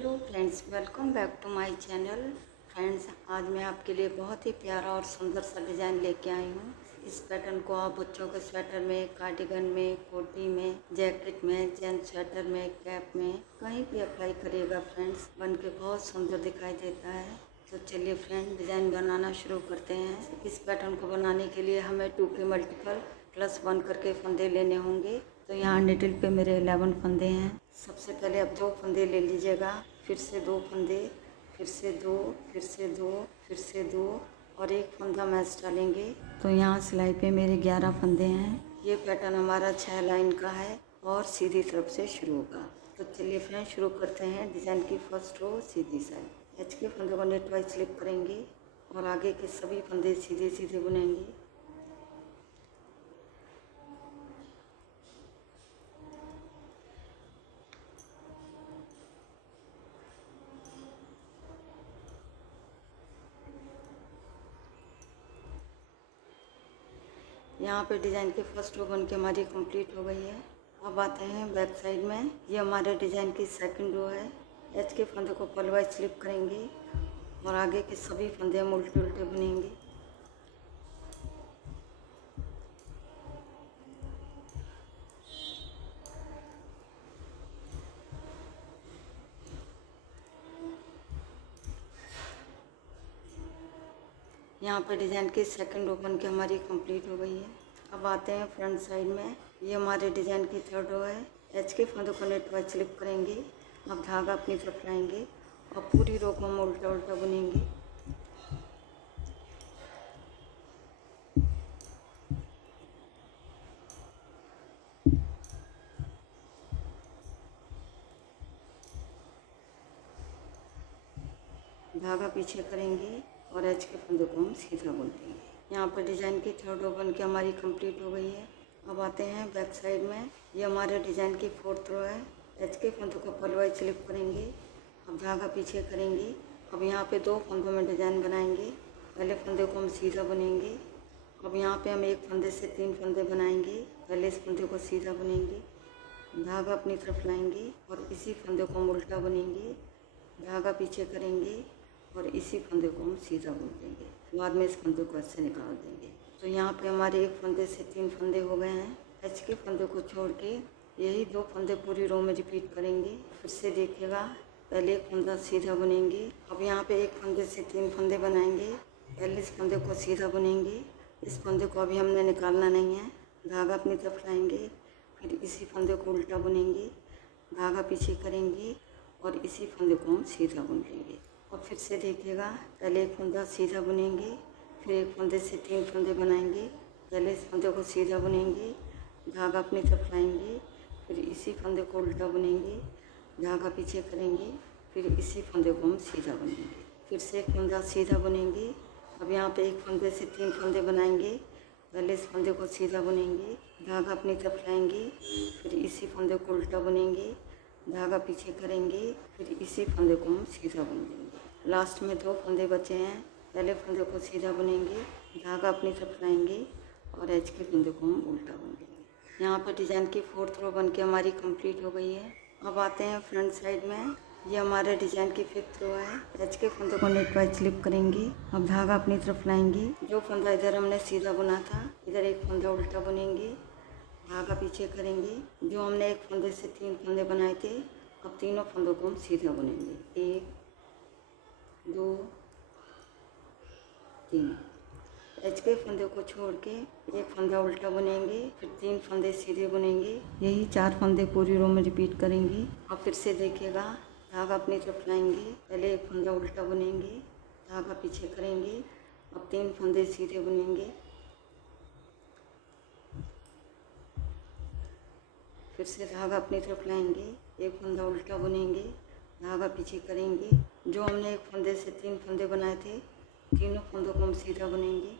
Hello friends, welcome back to my channel. Friends, आज मैं आपके लिए बहुत ही प्यारा और सुंदर सा डिज़ाइन लेके आई हूँ। इस पैटर्न को आप बच्चों के स्वेटर में, कार्डिगन में, कोटी में, जैकेट में, जेंट्स स्वेटर में, कैप में कहीं भी अप्लाई करिएगा। फ्रेंड्स, बन के बहुत सुंदर दिखाई देता है। तो चलिए फ्रेंड, डिज़ाइन बनाना शुरू करते हैं। इस पैटर्न को बनाने के लिए हमें 2 के मल्टीपल +1 करके फंदे लेने होंगे। तो यहाँ निडल पे मेरे 11 फंदे हैं। सबसे पहले आप 2 फंदे ले लीजिएगा, फिर से 2 फंदे, फिर से 2, फिर से 2, फिर से 2 और 1 फंदा मैच डालेंगे। तो यहाँ सिलाई पे मेरे 11 फंदे हैं। ये पैटर्न हमारा 6 लाइन का है और सीधी तरफ से शुरू होगा। तो चलिए फ्रेंड, शुरू करते हैं। डिज़ाइन की फर्स्ट रो सीधी साइड। एच के फंदे को नेट वाइज स्लिप करेंगे और आगे के सभी फंदे सीधे सीधे बुनेंगे। यहाँ पे डिज़ाइन की फर्स्ट रो बन के हमारी कंप्लीट हो गई है। अब आते हैं बैक साइड में। ये हमारे डिज़ाइन की सेकंड रो है। एच के फंदे को पलवाइज स्लिप करेंगे और आगे के सभी फंदे हम उल्टे उल्टे बुनेंगे। यहाँ पे डिज़ाइन की सेकंड रो बन के हमारी कंप्लीट हो गई है। अब आते हैं फ्रंट साइड में। ये हमारे डिज़ाइन की थर्ड रो है। एच के फंदों को नेट वाइज स्लिप करेंगे। अब धागा अपनी तरफ लाएंगे और पूरी रो को हम उल्टा उल्टा बुनेंगे। धागा पीछे करेंगे और एच के फंदों को हम सीधा बुन देंगे। यहाँ पर डिज़ाइन की थर्ड रो बन के हमारी कंप्लीट हो गई है। अब आते हैं बैक साइड में। ये हमारे डिज़ाइन की फोर्थ रो है। एच के फंदों को पलवाइज स्लिप करेंगे। अब धागा पीछे करेंगे। अब यहाँ पे 2 फंदों में डिज़ाइन बनाएंगे। पहले फंदे को हम सीधा बुनेंगे। अब यहाँ पे हम 1 फंदे से 3 फंदे बनाएंगे। पहले इस फंदे को सीधा बुनेंगे, धागा अपनी तरफ लाएंगे और इसी फंदे को हम उल्टा बुनेंगे। धागा पीछे करेंगे और इसी फंदे को हम सीधा बुन देंगे। बाद में इस फंदे को ऐसे निकाल देंगे। तो यहाँ पे हमारे 1 फंदे से 3 फंदे हो गए हैं। एच के फंदे को छोड़ के यही 2 फंदे पूरी रो में रिपीट करेंगे। फिर से देखिएगा, पहले 1 फंदा सीधा बुनेंगे। अब यहाँ पे 1 फंदे से 3 फंदे बनाएंगे। पहले इस फंदे को सीधा बुनेंगे। इस फंदे को अभी हमने निकालना नहीं है। धागा अपनी तरफ लाएंगे, फिर इसी फंदे को उल्टा बुनेंगे, धागा पीछे करेंगे और इसी फंदे को हम सीधा बुन लेंगे। और फिर से देखिएगा, पहले 1 फंदा सीधा बुनेंगे, फिर 1 फंदे से 3 फंदे बनाएंगे। पहले इस फंदे को सीधा बुनेंगे, धागा अपनी तरफ लाएंगे, फिर इसी फंदे को उल्टा बुनेंगे, धागा पीछे करेंगे, फिर इसी फंदे को हम सीधा बुनेंगे। फिर से 1 फंदा सीधा बुनेंगे। अब यहाँ पे 1 फंदे से 3 फंदे बनाएंगे। पहले इस फंदे को सीधा बुनेंगे, धागा अपनी तरफ लाएंगे, फिर इसी फंदे को उल्टा बुनेंगे, धागा पीछे करेंगे, फिर इसी फंदे को हम सीधा बुन देंगे। लास्ट में 2 फंदे बचे हैं। पहले फंदे को सीधा बुनेंगे, धागा अपनी तरफ लाएंगे और एच के फंदे को हम उल्टा बुन देंगे। यहाँ पर डिज़ाइन की फोर्थ रो बन के हमारी कंप्लीट हो गई है। अब आते हैं फ्रंट साइड में। ये हमारे डिज़ाइन की 5th रो है। एच के फंदे को नेट वाइज स्लिप करेंगे। अब धागा अपनी तरफ लाएंगे। जो फंदा इधर हमने सीधा बुना था, इधर 1 फंदा उल्टा बुनेंगे, धागा पीछे करेंगे। जो हमने 1 फंदे से 3 फंदे बनाए थे, अब तीनों फंदों को हम सीधा बुनेंगे। 1, 2, 3। एच के फंदे को छोड़ के 1 फंदा उल्टा बुनेंगे, फिर 3 फंदे सीधे बुनेंगे। यही 4 फंदे पूरी रो में रिपीट करेंगे। और फिर से देखिएगा, धागा अपनी तरफ लाएंगे, पहले 1 फंदा उल्टा बुनेंगे, धागा पीछे करेंगे, अब 3 फंदे सीधे बुनेंगे, फिर से धागा अपनी तरफ लाएंगे, 1 फंदा उल्टा बुनेंगे, धागा पीछे करेंगे। जो हमने 1 फंदे से 3 फंदे बनाए थे, तीनों फंदों को हम सीधा बुनेंगे।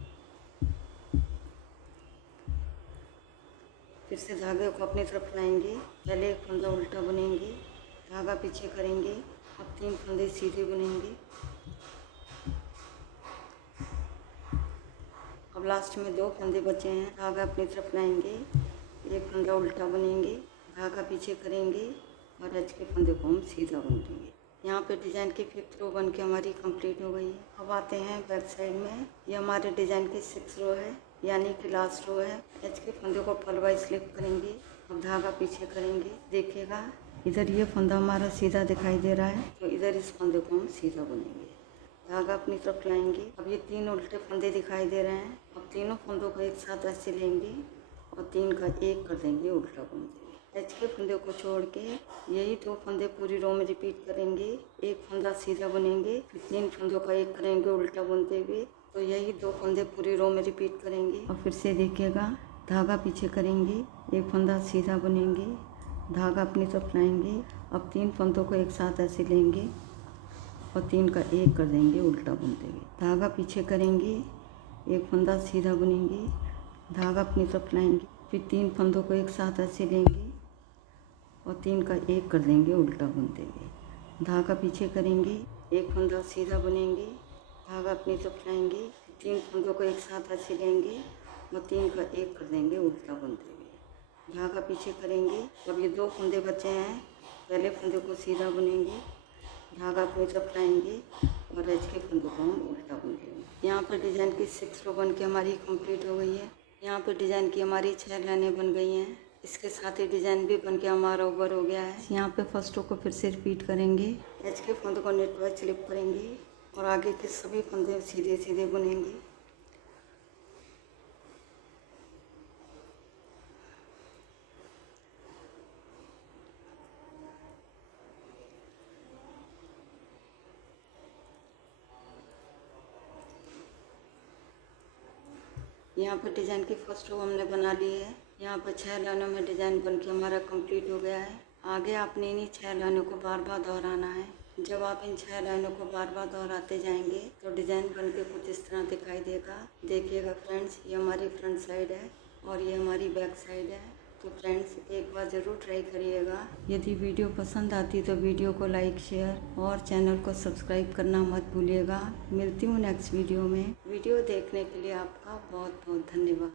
फिर से धागे को अपनी तरफ लाएंगे, पहले 1 फंदा उल्टा बुनेंगे, धागा पीछे करेंगे, अब 3 फंदे सीधे बुनेंगे। अब लास्ट में 2 फंदे बचे हैं। धागा अपनी तरफ लाएंगे, 1 फंदा उल्टा बुनेंगे, धागा पीछे करेंगे और एच के फंदे को हम सीधा बुन देंगे। यहाँ पे डिज़ाइन की 5th रो बन के हमारी कंप्लीट हो गई है। अब आते हैं बैक साइड में। ये हमारे डिज़ाइन की 6th रो है, यानी कि लास्ट रो है। एच के फंदे को पलवाई स्लिप करेंगे। अब धागा पीछे करेंगे। देखिएगा इधर ये फंदा हमारा सीधा दिखाई दे रहा है, तो इधर इस फंदे को हम सीधा बुनेंगे। धागा अपनी तरफ लाएंगे। अब ये 3 उल्टे फंदे दिखाई दे रहे हैं। अब तीनों फंदों को एक साथ ऐसे लेंगे और 3 का 1 कर देंगे, उल्टा बुन देंगे। एच के फंदे को छोड़ के यही 2 फंदे पूरी रो में रिपीट करेंगे। एक फंदा सीधा बुनेंगे, फिर 3 फंदों का 1 करेंगे उल्टा बुनते हुए। तो यही 2 फंदे पूरी रो में रिपीट करेंगे। और फिर से देखिएगा, धागा पीछे करेंगे, एक फंदा सीधा बुनेंगे, धागा अपनी तरफ लाएंगे। अब 3 फंदों को एक साथ ऐसे लेंगे और 3 का 1 कर देंगे, उल्टा बुनते हुए। धागा पीछे करेंगे, एक फंदा सीधा बुनेंगे, धागा अपनी तरफ लाएंगे, फिर 3 फंदों को एक साथ ऐसे लेंगे और 3 का 1 कर देंगे, उल्टा बुनते हुए। धागा पीछे करेंगे, एक फंदा सीधा बुनेंगे, धागा अपनी तरफ लाएंगे, फिर 3 फंदों को एक साथ ऐसे लेंगे और 3 का 1 कर देंगे, उल्टा बुनते हुए। धागा पीछे करेंगे। अब ये 2 फंदे बचे हैं, पहले फंदे को सीधा बुनेंगे, धागा अपनी तरफ लाएंगे और एच के फंदों को हम उल्टा बुनेंगे। यहाँ पर डिज़ाइन की 6 रो बन के हमारी कंप्लीट हो गई है। यहाँ पर डिज़ाइन की हमारी 6 लाइनें बन गई हैं। इसके साथ ही डिज़ाइन भी बन के हमारा ओवर हो गया है। यहाँ पे फर्स्ट रो को फिर से रिपीट करेंगे। एच के फंदों को नेट वाइज स्लिप करेंगे और आगे के सभी फंदे सीधे सीधे बुनेंगे। यहाँ पर डिज़ाइन की फर्स्ट रो हमने बना ली है। यहाँ पर 6 लाइनों में डिज़ाइन बन के हमारा कंप्लीट हो गया है। आगे आपने इन्हीं 6 लाइनों को बार बार दोहराना है। जब आप इन 6 लाइनों को बार बार दोहराते जाएंगे तो डिज़ाइन बन के कुछ इस तरह दिखाई देगा। देखिएगा फ्रेंड्स, ये हमारी फ्रंट साइड है और ये हमारी बैक साइड है। तो फ्रेंड्स, एक बार ज़रूर ट्राई करिएगा। यदि वीडियो पसंद आती तो वीडियो को लाइक, शेयर और चैनल को सब्सक्राइब करना मत भूलिएगा। मिलती हूँ नेक्स्ट वीडियो में। वीडियो देखने के लिए आपका बहुत बहुत धन्यवाद।